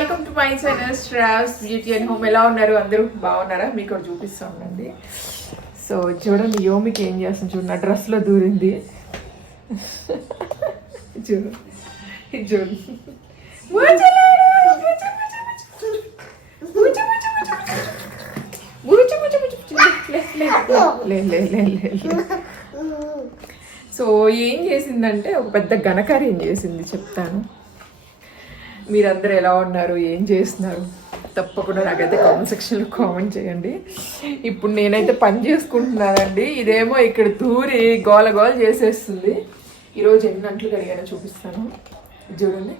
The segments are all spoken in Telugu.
Welcome to my channel Sravs beauty and home ఎలా ఉన్నారు? అందరూ బాగున్నారా? మీకు ఒకటి చూపిస్తా ఉండండి. సో చూడండి యోమికి ఏం చేస్తుంది చూడండి నా డ్రెస్లో దూరింది. చూడు చూడు. సో ఏం చేసిందంటే ఒక పెద్ద ఘనకార్యం చేసింది చెప్తాను. మీరందరూ ఎలా ఉన్నారు? ఏం చేస్తున్నారు? తప్పకుండా నాకైతే కామెంట్ సెక్షన్లో కామెంట్ చేయండి. ఇప్పుడు నేనైతే పని చేసుకుంటున్నానండి. ఇదేమో ఇక్కడ తూరి గోల గోల చేసేస్తుంది. ఈరోజు ఎన్ని గంటలు కడిగానో చూపిస్తాను. చూడండి.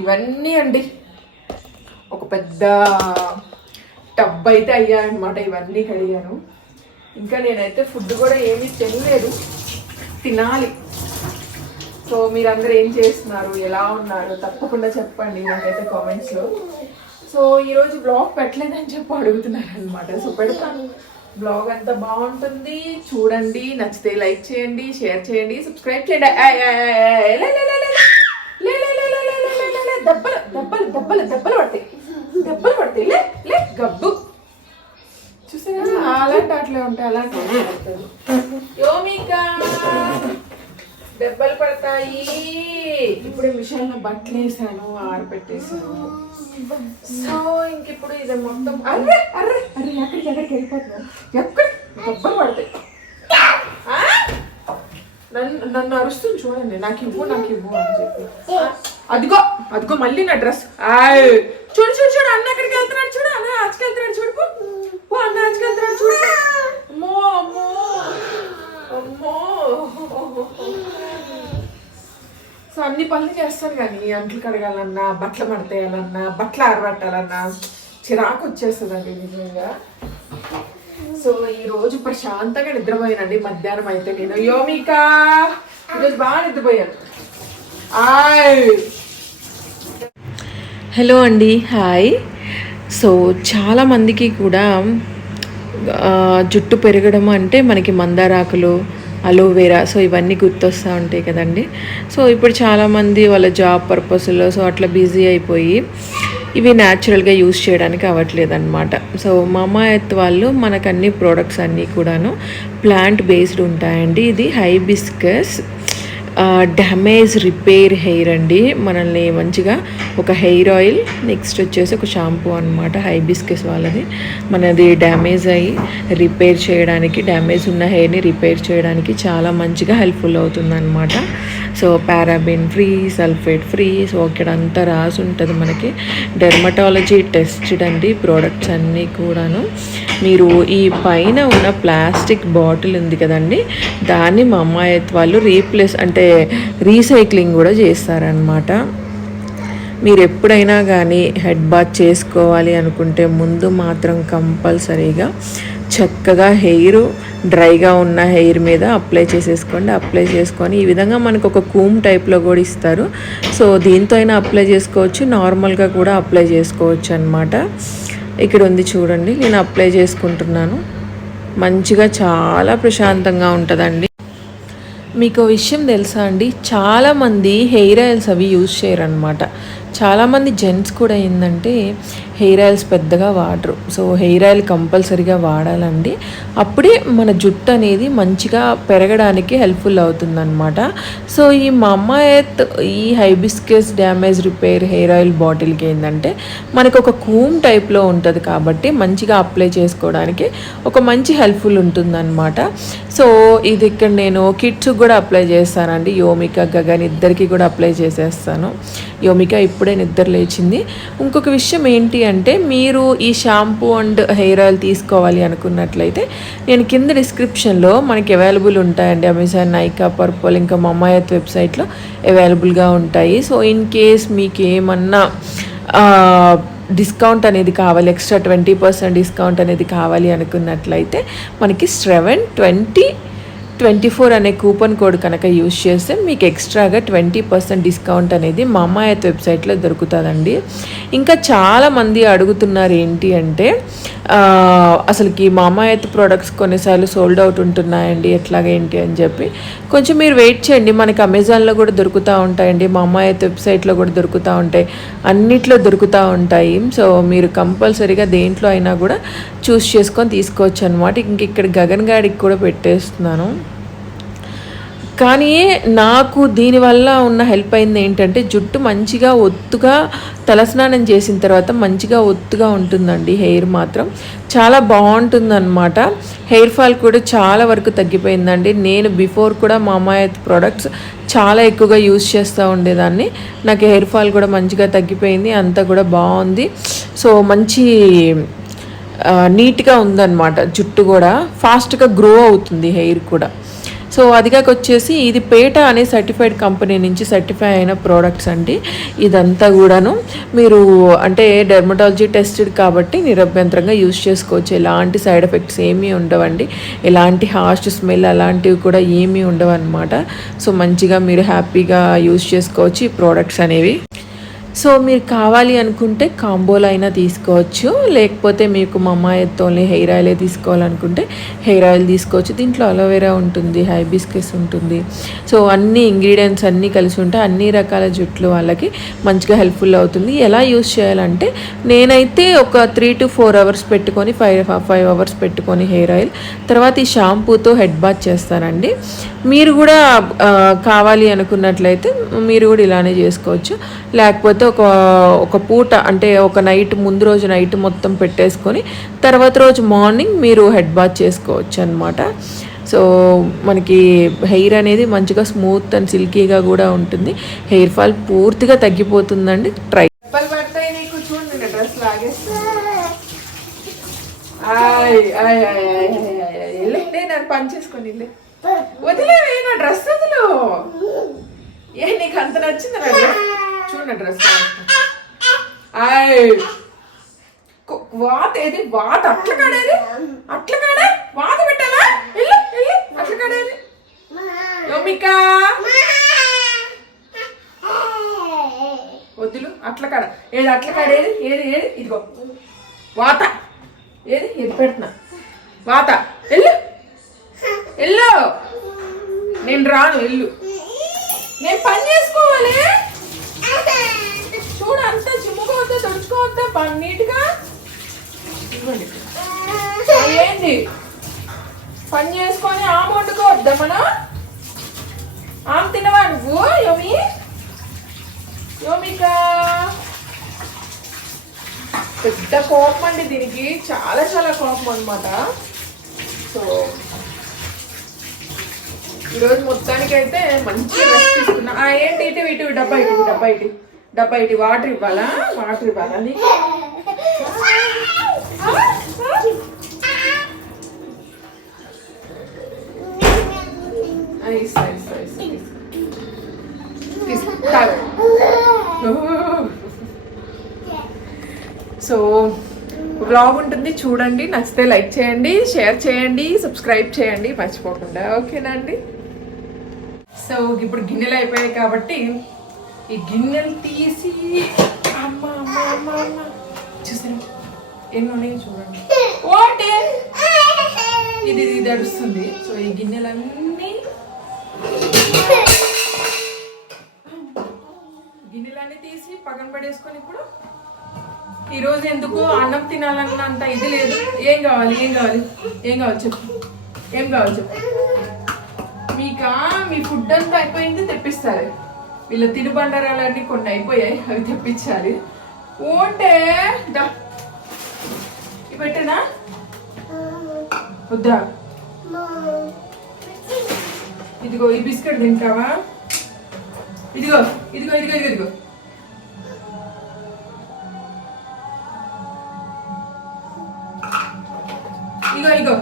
ఇవన్నీ అండి. ఒక పెద్ద టబ్ అయితే అయ్యాయన్నమాట ఇవన్నీ కడిగాను ఇంకా నేనైతే ఫుడ్ కూడా ఏమీ తినలేదు. తినాలి. సో మీరందరూ ఏం చేస్తున్నారు ఎలా ఉన్నారు తప్పకుండా చెప్పండి నాకైతే కామెంట్స్లో సో ఈరోజు బ్లాగ్ పెట్టలేదని చెప్పి అడుగుతున్నారు అనమాట సో పెడతాను బ్లాగ్ అంతా బాగుంటుంది చూడండి నచ్చితే లైక్ చేయండి షేర్ చేయండి సబ్స్క్రైబ్ చేయండి దెబ్బలు దెబ్బలు దెబ్బలు దెబ్బలు పడతాయి దెబ్బలు పడతాయి లే లే గబ్బు చూసారా అలాంటి అట్లే ఉంటాయి అలాంటి యోమికా దెబ్బలు పడతాయి. ఇప్పుడు మిషన్లో బట్టలు వేసాను ఆరబెట్టేసాను. సో ఇంక ఇప్పుడు ఇది మొత్తం అర్రే అర్రే అర్రే ఎక్కడికి ఎక్కడికి వెళ్ళిపోతున్నావు? ఎక్కడ? దెబ్బలు పడతాయి. ఆ? నన్ను నన్ను అరుస్తుంది చూడండి. నాకు ఇవ్వు నాకు ఇవ్వు అని చెప్పి. అదిగో అదిగో మళ్ళీ నా డ్రెస్. చూడు చూడు చూడు. అన్న ఎక్కడికి వెళ్తున్నాడు చూడు. అన్న ఆచకి వెళ్తున్నాడు చూడు పో. పో అన్న ఆచకి వెళ్తున్నాడు చూడు అమ్మో అమ్మో అమ్మో సో అన్ని పనులు చేస్తాను కానీ అంట్లు కడగాలన్నా బట్టలు మడతేయాలన్నా బట్టలు ఆరబట్టాలన్నా చిరాకు వచ్చేస్తుంది అండి నిజంగా. సో ఈ రోజు ప్రశాంతంగా నిద్రపోయానండి. మధ్యాహ్నం అయితే నేను యోమిక. ఈరోజు బాగా నిద్రపోయాను. ఆయ్ హలో అండి. హాయ్. సో చాలామందికి కూడా జుట్టు పెరగడం అంటే మనకి మందారాకులు అలోవెరా సో ఇవన్నీ గుర్తొస్తూ ఉంటాయి కదండి. సో ఇప్పుడు చాలామంది వాళ్ళ జాబ్ పర్పస్లో సో అట్లా బిజీ అయిపోయి ఇవి న్యాచురల్గా యూస్ చేయడానికి అవ్వట్లేదన్నమాట. సో మామాఎత్ వాళ్ళు మనకు అన్ని ప్రోడక్ట్స్ అన్నీ కూడాను ప్లాంట్ బేస్డ్ ఉంటాయండి. ఇది హైబిస్కస్ డ్యామేజ్ రిపేర్ హెయిర్ అండి. మనల్ని మంచిగా ఒక హెయిర్ ఆయిల్ నెక్స్ట్ వచ్చేసి ఒక షాంపూ అనమాట హైబిస్కెస్ వాళ్ళది. మనది డ్యామేజ్ అయ్యి రిపేర్ చేయడానికి డ్యామేజ్ ఉన్న హెయిర్ని రిపేర్ చేయడానికి చాలా మంచిగా హెల్ప్ఫుల్ అవుతుంది అనమాట so paraben free sulphate free so ఇక్కడ అంతా రాసి ఉంటుంది మనకి. డెర్మటాలజీ టెస్టెడ్ అండి ప్రోడక్ట్స్ అన్నీ కూడాను. మీరు ఈ పైన ఉన్న ప్లాస్టిక్ బాటిల్ ఉంది కదండి దాన్ని మా అమ్మాయి వాళ్ళు రీప్లేస్ అంటే రీసైక్లింగ్ కూడా చేస్తారనమాట మీరు ఎప్పుడైనా కానీ హెడ్ బాత్ చేసుకోవాలి అనుకుంటే ముందు మాత్రం కంపల్సరీగా చక్కగా హెయిర్ డ్రైగా ఉన్న హెయిర్ మీద అప్లై చేసేసుకోండి. అప్లై చేసుకొని ఈ విధంగా మనకు ఒక కూమ్ టైప్లో కూడా ఇస్తారు. సో దీంతో అయినా అప్లై చేసుకోవచ్చు. నార్మల్గా కూడా అప్లై చేసుకోవచ్చు అనమాట ఇక్కడ ఉంది చూడండి నేను అప్లై చేసుకుంటున్నాను. మంచిగా చాలా ప్రశాంతంగా ఉంటుందండి. మీకు విషయం తెలుసా అండి? చాలామంది హెయిర్ ఆయిల్స్ అవి యూజ్ చేయరనమాట చాలామంది జెంట్స్ కూడా ఏంటంటే హెయిర్ ఆయిల్స్ పెద్దగా వాడరు. సో హెయిర్ ఆయిల్ కంపల్సరీగా వాడాలండి. అప్పుడే మన జుట్టు అనేది మంచిగా పెరగడానికి హెల్ప్ఫుల్ అవుతుందన్నమాట. సో ఈ మమ్మాయత్ ఎత్ ఈ hibiscus damage repair hair oil బాటిల్కి ఏంటంటే మనకు ఒక కూమ్ టైప్లో ఉంటుంది కాబట్టి మంచిగా అప్లై చేసుకోవడానికి ఒక మంచి హెల్ప్ఫుల్ ఉంటుందన్నమాట. సో ఇది ఇక్కడ నేను కిడ్స్కి కూడా అప్లై చేస్తానండి. యోమిక గగన్ ఇద్దరికి కూడా అప్లై చేసేస్తాను. యోమిక ఇప్పుడే నిద్ర లేచింది. ఇంకొక విషయం ఏంటి అంటే మీరు ఈ షాంపూ అండ్ హెయిర్ ఆయిల్ తీసుకోవాలి అనుకున్నట్లయితే నేను కింద డిస్క్రిప్షన్లో మనకి అవైలబుల్ ఉంటాయండి. అమెజాన్ నైకా పర్పుల్ ఇంకా మమ్మాయత్ వెబ్సైట్లో అవైలబుల్గా ఉంటాయి. సో ఇన్ కేస్ మీకు ఏమన్నా డిస్కౌంట్ అనేది కావాలి ఎక్స్ట్రా ట్వంటీ పర్సెంట్ డిస్కౌంట్ అనేది కావాలి అనుకున్నట్లయితే మనకి సెవెన్ ట్వంటీ ట్వంటీ ఫోర్ అనే కూపన్ కోడ్ కనుక యూజ్ చేస్తే మీకు ఎక్స్ట్రాగా ట్వంటీ పర్సెంట్ డిస్కౌంట్ అనేది మా అమ్మాయి వెబ్సైట్లో దొరుకుతుందండి. ఇంకా చాలామంది అడుగుతున్నారు ఏంటి అంటే అసలుకి మామాయత్ ప్రోడక్ట్స్ కొన్నిసార్లు సోల్డ్ అవుట్ ఉంటున్నాయండి ఎట్లాగేంటి అని చెప్పి. కొంచెం మీరు వెయిట్ చేయండి మనకి అమెజాన్లో కూడా దొరుకుతూ ఉంటాయండి మామాయత్ వెబ్సైట్లో కూడా దొరుకుతూ ఉంటాయి అన్నిట్లో దొరుకుతూ ఉంటాయి. సో మీరు కంపల్సరీగా దేంట్లో అయినా కూడా చూస్ చేసుకొని తీసుకోవచ్చు అనమాట ఇంక ఇక్కడ గగన్ గాడికి కూడా పెట్టేస్తున్నాను. కానీ నాకు దీనివల్ల ఉన్న హెల్ప్ అయింది ఏంటంటే జుట్టు మంచిగా ఒత్తుగా తలస్నానం చేసిన తర్వాత మంచిగా ఒత్తుగా ఉంటుందండి హెయిర్ మాత్రం. చాలా బాగుంటుందన్నమాట. హెయిర్ ఫాల్ కూడా చాలా వరకు తగ్గిపోయిందండి. నేను బిఫోర్ కూడా మామాయత్ ప్రోడక్ట్స్ చాలా ఎక్కువగా యూస్ చేస్తూ ఉండేదాన్ని. నాకు హెయిర్ ఫాల్ కూడా మంచిగా తగ్గిపోయింది అంతా కూడా బాగుంది. సో మంచి నీట్గా ఉందన్నమాట జుట్టు కూడా. ఫాస్ట్గా గ్రో అవుతుంది హెయిర్ కూడా. సో అదిగాక వచ్చేసి ఇది పేట అనే సర్టిఫైడ్ కంపెనీ నుంచి సర్టిఫై అయిన ప్రోడక్ట్స్ అండి. ఇదంతా కూడాను మీరు అంటే డెర్మటాలజీ టెస్టెడ్ కాబట్టి నిరభ్యంతరంగా యూస్ చేసుకోవచ్చు. ఎలాంటి సైడ్ ఎఫెక్ట్స్ ఏమీ ఉండవండి. ఎలాంటి హాస్ట్ స్మెల్ అలాంటివి కూడా ఏమీ ఉండవు అనమాట సో మంచిగా మీరు హ్యాపీగా యూస్ చేసుకోవచ్చు ఈ ప్రోడక్ట్స్ అనేవి. సో మీరు కావాలి అనుకుంటే కాంబోలో అయినా తీసుకోవచ్చు. లేకపోతే మీకు మమ్మాయితోనే హెయిర్ ఆయిలే తీసుకోవాలనుకుంటే హెయిర్ ఆయిల్ తీసుకోవచ్చు. దీంట్లో అలోవెరా ఉంటుంది హైబిస్కస్ ఉంటుంది. సో అన్ని ఇంగ్రీడియంట్స్ అన్నీ కలిసి ఉంటే అన్ని రకాల జుట్లు వాళ్ళకి మంచిగా హెల్ప్ఫుల్ అవుతుంది. ఎలా యూస్ చేయాలంటే నేనైతే ఒక త్రీ టు ఫోర్ అవర్స్ పెట్టుకొని ఫైవ్ ఫైవ్ అవర్స్ పెట్టుకొని హెయిర్ ఆయిల్. తర్వాత ఈ షాంపూతో హెడ్ బాత్ చేస్తానండి. మీరు కూడా కావాలి అనుకున్నట్లయితే మీరు కూడా ఇలానే చేసుకోవచ్చు. లేకపోతే ఒక ఒక పూట అంటే ఒక నైట్ ముందు రోజు నైట్ మొత్తం పెట్టేసుకొని తర్వాత రోజు మార్నింగ్ మీరు హెడ్ బాత్ చేసుకోవచ్చు అనమాట సో మనకి హెయిర్ అనేది మంచిగా స్మూత్ అండ్ సిల్కీగా కూడా ఉంటుంది. హెయిర్ ఫాల్ పూర్తిగా తగ్గిపోతుందండి. ట్రై దెబ్బలు డ్రెస్ లాగేస్తా నేను పని చేసుకొని నా డ్రెస్ వదిలు. ఏ నీకు అంత నచ్చింది నా డ్రెస్? చూడండి డ్రెస్ ఆయ్ వాత ఏది? వాత అట్ల కాడేది? అట్ల కాడే? వాత పెట్టాలా? ఇల్లు ఇల్లు అట్ల కాడేది? యోమికా. వద్దులు అట్ల కాడ. ఏది అట్ల కాడేది? ఏది ఏది? ఇదిగో. వాత. ఏది? ఏది పెడుతున్నా. వాత. ఎల్లు వెళ్ళు నేను రాను ఎల్లు నేను పని చేసుకోవాలి. చూడు అంతా చిమ్ముకోవద్దా తుడుచుకోవద్దా పని నీట్గా? ఇవ్వండి. ఏంటి పని చేసుకొని ఆమె వండుకోవద్దా మనం? ఆమె తినవా నువ్వు యోమి? యోమిక? పెద్ద కోపం అండి దీనికి. చాలా చాలా కోపం అనమాట సో ఈరోజు మొత్తానికైతే మంచి రెస్ట్ తీసుకున్నా. ఏంటి ఇటు ఇటు డబ్బా ఇటు డబ్బా ఇటు. డబ్బా ఇటు వాటర్ ఇవ్వాలా? వాటర్ ఇవ్వాలా నీకు? సో బ్లాగ్ ఉంటుంది చూడండి. నచ్చితే లైక్ చేయండి షేర్ చేయండి సబ్స్క్రైబ్ చేయండి. మర్చిపోకుండా. ఓకేనా అండి? సో ఇప్పుడు గిన్నెలు అయిపోయాయి కాబట్టి ఈ గిన్నెలు తీసి అమ్మ అమ్మ అమ్మ అమ్మ. చూసాను ఎన్ని చూడండి. ఓటే ఇది ఇది దడుస్తుంది సో ఈ గిన్నెలన్నీ గిన్నెలన్నీ తీసి పక్కన పడేసుకొని ఇప్పుడు ఈరోజు ఎందుకు అన్నం తినాలన్నంత ఇది లేదు. ఏం కావాలి ఏం కావాలి? ఏం కావాలి చెప్పు. ఏం కావాలి చెప్పు? మీ ఫుడ్ అంతా అయిపోయింది తెప్పిస్తారు. వీళ్ళ తినుబండారాలన్నీ కొన్ని అయిపోయాయి అవి తెప్పించాలి. ఓంటే దా. పెట్టనా? వద్దా? ఇదిగో ఈ బిస్కెట్ తింటావా? ఇదిగో ఇదిగో ఇదిగో ఇదిగో ఇదిగో. ఇగో ఇగో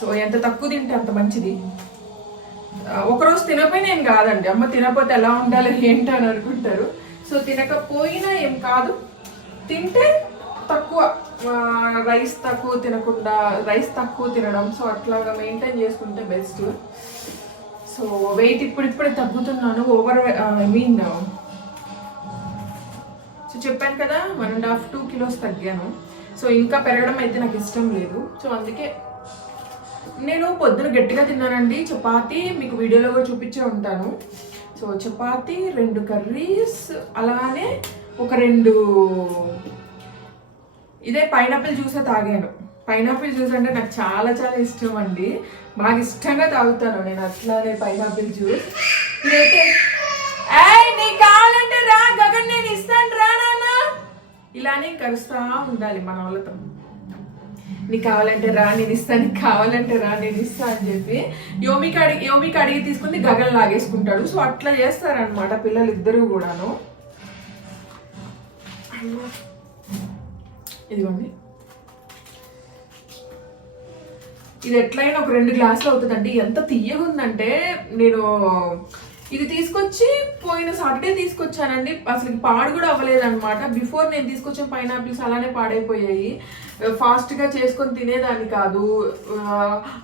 సో ఎంత తక్కువ తింటే అంత మంచిది. ఒకరోజు తినకపోయినా ఏం కాదండి. అమ్మ తినకపోతే ఎలా ఉండాలి ఏంటి అని అనుకుంటారు. సో తినకపోయినా ఏం కాదు. తింటే తక్కువ. రైస్ తక్కువ తినకుండా రైస్ తక్కువ తినడం. సో అట్లాగా మెయింటైన్ చేసుకుంటే బెస్ట్. సో వెయిట్ ఇప్పుడు ఇప్పుడే తగ్గుతున్నాను. ఓవర్ ఐ మీన్ సో చెప్పాను కదా one and half two kilos తగ్గాను. So ఇంకా పెరగడం అయితే నాకు ఇష్టం లేదు. సో అందుకే నేను పొద్దున గట్టిగా తిన్నానండి. చపాతి మీకు వీడియోలో కూడా చూపించే ఉంటాను. సో చపాతి రెండు కర్రీస్ అలానే ఒక రెండు ఇదే పైనాపిల్ జ్యూసే తాగాను. పైనాపిల్ జ్యూస్ అంటే నాకు చాలా చాలా ఇష్టం అండి. బాగా ఇష్టంగా తాగుతాను నేను అట్లానే పైనాపిల్ జ్యూస్. ఇదైతే ఏయ్ కావాలంటే రా గగన్ నేను ఇస్తాను రా నాన్న. ఇలానే కలుస్తా ఉండాలి మన వాళ్ళతో. నీకు కావాలంటే రా నేను ఇస్తాను నీకు కావాలంటే రా నేను ఇస్తా అని చెప్పి యోమికి అడిగి యోమికి అడిగి తీసుకుని గగన్ లాగేసుకుంటాడు. సో అట్లా చేస్తారనమాట పిల్లలు ఇద్దరు కూడాను. ఇదిగోండి. ఇది ఎట్లయినా ఒక రెండు గ్లాసులు అవుతుందండి. ఎంత తీయగుందంటే నేను ఇది తీసుకొచ్చి పోయిన సాటర్డే తీసుకొచ్చానండి. అసలు పాడు కూడా అవ్వలేదనమాట బిఫోర్ నేను తీసుకొచ్చిన పైనాపిల్స్ అలానే పాడైపోయాయి. ఫాస్ట్గా చేసుకొని తినేదాన్ని కాదు.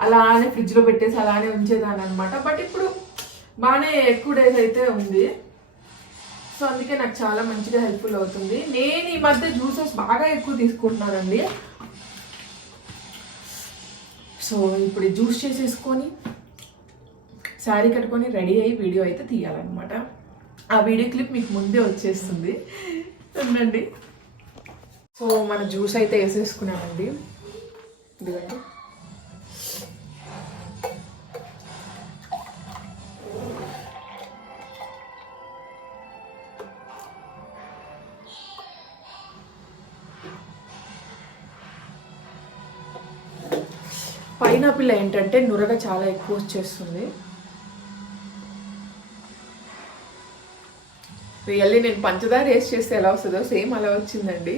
అలానే ఫ్రిడ్జ్లో పెట్టేసి అలానే ఉంచేదాన్ని అనమాట బట్ ఇప్పుడు బాగానే ఎక్కువ డేస్ అయితే ఉంది. సో అందుకే నాకు చాలా మంచిగా హెల్ప్ఫుల్ అవుతుంది. నేను ఈ మధ్య జ్యూసెస్ బాగా ఎక్కువ తీసుకుంటున్నానండి. సో ఇప్పుడు జ్యూస్ చేసేసుకొని శారీ కట్టుకొని రెడీ అయ్యి వీడియో అయితే తీయాలన్నమాట. ఆ వీడియో క్లిప్ మీకు ముందే వచ్చేస్తుంది. ఉండండి సో మన జ్యూస్ అయితే వేసేసుకున్నామండి. ఇదిగండి. పైనాపిల్ ఏంటంటే నురగ చాలా ఎక్కువ వచ్చేస్తుంది. రియల్లీ నేను పంచదార వేసి చేస్తే ఎలా వస్తుందో సేమ్ అలా వచ్చిందండి.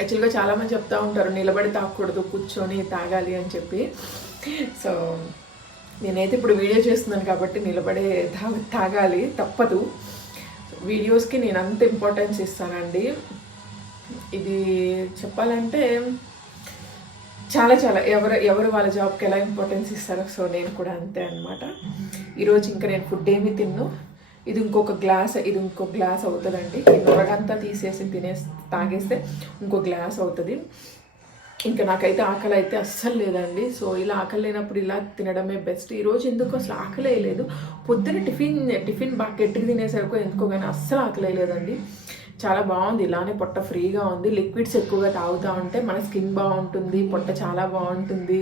యాక్చువల్గా చాలామంది చెప్తూ ఉంటారు నిలబడి తాగకూడదు కూర్చొని తాగాలి అని చెప్పి. సో నేనైతే ఇప్పుడు వీడియో చేస్తున్నాను కాబట్టి నిలబడే తా తాగాలి తప్పదు. వీడియోస్కి నేను అంత ఇంపార్టెన్స్ ఇస్తానండి. ఇది చెప్పాలంటే చాలా చాలా. ఎవరు ఎవరు వాళ్ళ జాబ్కి ఎలా ఇంపార్టెన్స్ ఇస్తారో సో నేను కూడా అంతే అనమాట ఈరోజు ఇంకా నేను ఫుడ్ ఏమి తిన్ను. ఇది ఇంకొక గ్లాస్ ఇది ఇంకో గ్లాస్ అవుతుందండి. ఈ నొరగంతా తీసేసి తినేసి తాగేస్తే ఇంకో గ్లాస్ అవుతుంది. ఇంకా నాకైతే ఆకలి అయితే అస్సలు లేదండి. సో ఇలా ఆకలి లేనప్పుడు ఇలా తినడమే బెస్ట్ ఈరోజు ఎందుకు అసలు ఆకలి వేయలేదు పొద్దున టిఫిన్ టిఫిన్ బాగా గట్టిగా తినేసరికి ఎందుకో కానీ అస్సలు ఆకలి వేయలేదండి చాలా బాగుంది. ఇలానే పొట్ట ఫ్రీగా ఉంది. లిక్విడ్స్ ఎక్కువగా తాగుతూ ఉంటే మన స్కిన్ బాగుంటుంది పొట్ట చాలా బాగుంటుంది.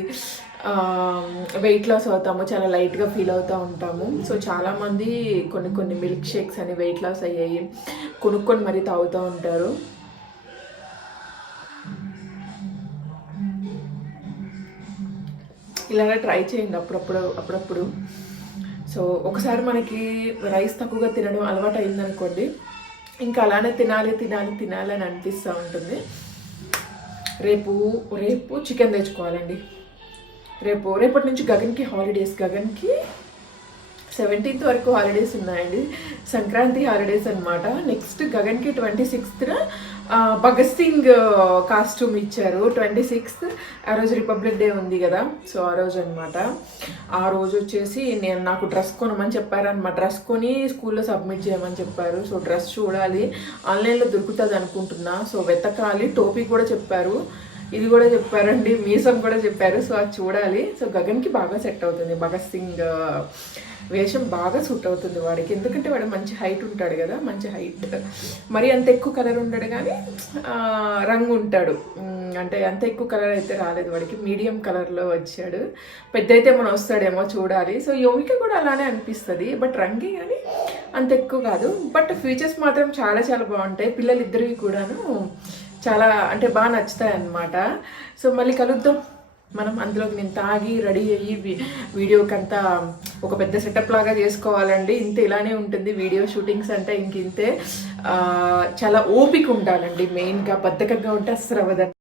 వెయిట్ లాస్ అవుతాము చాలా లైట్గా ఫీల్ అవుతూ ఉంటాము. సో చాలామంది కొన్ని కొన్ని మిల్క్ షేక్స్ అని వెయిట్ లాస్ అయ్యాయి. కొనుక్కొని మరీ తాగుతూ ఉంటారు. ఇలానే ట్రై చేయండి అప్పుడప్పుడు అప్పుడప్పుడు. సో ఒకసారి మనకి రైస్ తక్కువగా తినడం అలవాటు అయిందనుకోండి ఇంకా అలానే తినాలి తినాలి తినాలి అని అనిపిస్తూ ఉంటుంది. రేపు రేపు చికెన్ తెచ్చుకోవాలండి. రేపు రేపటి నుంచి గగన్కి హాలిడేస్ గగన్కి సెవెంటీన్త్ వరకు హాలిడేస్ ఉన్నాయండి. సంక్రాంతి హాలిడేస్ అనమాట నెక్స్ట్ గగన్కి ట్వంటీ సిక్స్త్న భగత్ సింగ్ కాస్ట్యూమ్ ఇచ్చారు. ట్వంటీ సిక్స్త్ ఆ రోజు రిపబ్లిక్ డే ఉంది కదా. సో ఆ రోజు అనమాట ఆ రోజు వచ్చేసి నేను నాకు డ్రెస్ కొనమని చెప్పారనమాట డ్రెస్ కొని స్కూల్లో సబ్మిట్ చేయమని చెప్పారు. సో డ్రెస్ చూడాలి. ఆన్లైన్లో దొరుకుతుంది అనుకుంటున్నా. సో వెతకాలి. టోపీ కూడా చెప్పారు. ఇది కూడా చెప్పారండి మీసం కూడా చెప్పారు. సో అది చూడాలి. సో గగన్కి బాగా సెట్ అవుతుంది. భగత్ సింగ్ వేషం బాగా సూట్ అవుతుంది వాడికి. ఎందుకంటే వాడు మంచి హైట్ ఉంటాడు కదా మంచి హైట్ మరి అంత ఎక్కువ కలర్ ఉండడు కానీ రంగు ఉంటాడు. అంటే అంత ఎక్కువ కలర్ అయితే రాలేదు వాడికి. మీడియం కలర్లో వచ్చాడు. పెద్ద అయితే మనం వస్తాడేమో చూడాలి. సో యోమిక కూడా అలానే అనిపిస్తుంది. బట్ రంగే కానీ అంత ఎక్కువ కాదు. బట్ ఫీచర్స్ మాత్రం చాలా చాలా బాగుంటాయి. పిల్లలిద్దరివి కూడాను చాలా అంటే బాగా నచ్చుతాయి అన్నమాట సో మళ్ళీ కలుద్దాం. మనం అందులోకి నేను తాగి రెడీ అయ్యి వీడియోకి అంతా ఒక పెద్ద సెటప్ లాగా చేసుకోవాలండి. ఇంత ఇలానే ఉంటుంది. వీడియో షూటింగ్స్ అంటే ఇంక ఇంతే. చాలా ఓపిక ఉండాలండి. మెయిన్గా బద్ధకంగా ఉంటే అస్సలు అవ్వదండి.